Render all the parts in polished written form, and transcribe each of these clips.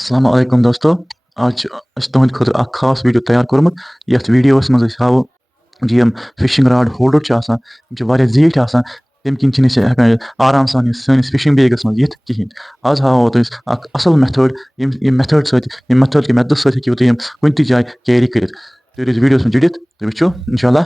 अस्सलाम वालेकुम दोस्तों। आज तुहंद खुद अख खास वीडियो तैयार कोरमुत। यथ वीडियोस मज हावो जी हम फिशिंग रॉड होल्डर जीठ तम किन हेकान आराम सान सैनिस फिशिंग बैगस मज यिथ कहें। आज हावो तुम असल मेथड मेथड के मेथड सत हेकु तुम कुन त जाय कैरी कर। तुम रोज वीडियोस में जुड़ित तुम वो इंशाल्लाह।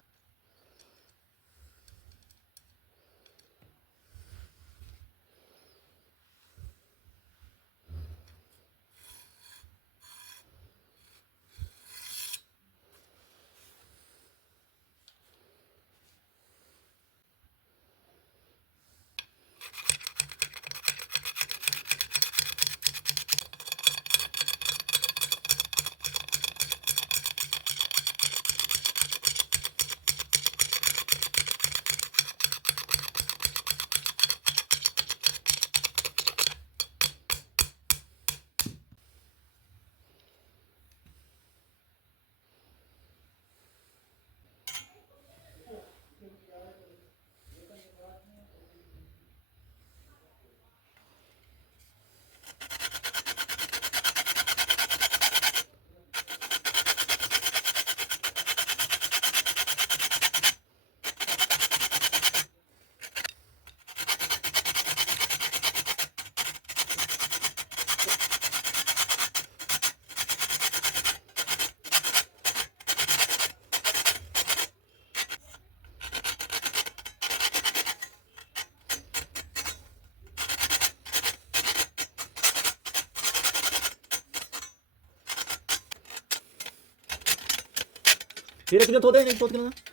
Tira aqui todo aí, todo aqui.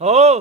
Oh!